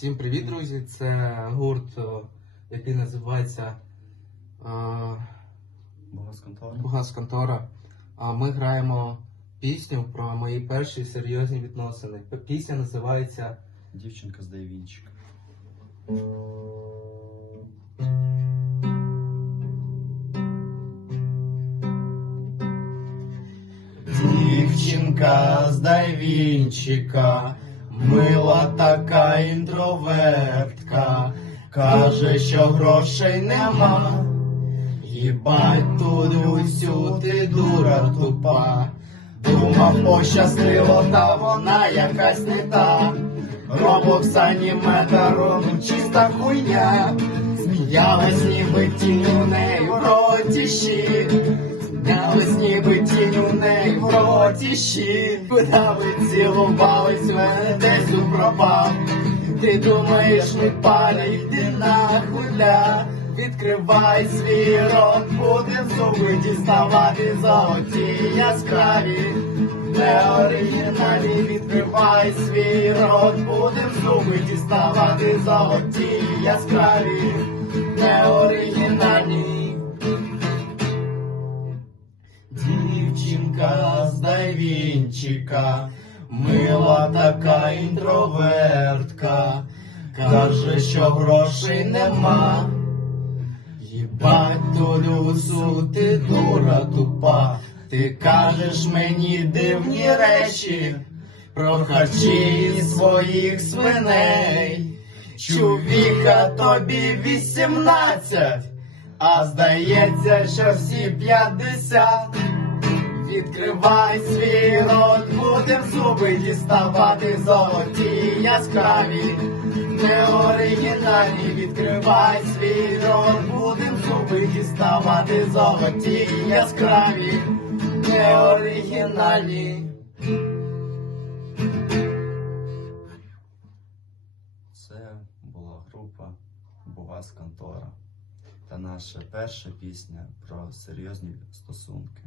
Всім привіт, друзі! Це гурт, який називається Контора. А ми граємо пісню про мої перші серйозні відносини. Пісня називається Дівчинка з Дайвінчик. Дівчинка з Дайвінчика, мила така інтровертка, каже, що грошей нема. Їбать тут усюди дура тупа. Думав, пощастило, та вона якась не та. Роблокс аніметару, ну чиста хуйня. Сміялась ніби тінь у в роті щі. Куда ви цілувались, мене десь у пропав. Ти думаєш, ми паля, йди нахуй ля. Відкривай свій рот, будем зуби діставати золоті яскраві. Неоригіналі відкривай свій рот, будем зуби діставати золоті яскраві. Неоригінальні. Дівчинка з Дайвінчика, мила така інтровертка, каже, що грошей нема. Їбать Толюсу, ти дура тупа, ти кажеш мені дивні речі про харчі своїх свиней. Чувіка тобі вісімнадцять, а здається, що всі п'ятдесят. Відкривай свій рот, будем зуби діставати золоті яскраві. Неоригінальні, відкривай свій рот, будем зуби діставати золоті яскраві. Неоригінальні. Це була група Бувас Контора та наша перша пісня про серйозні стосунки.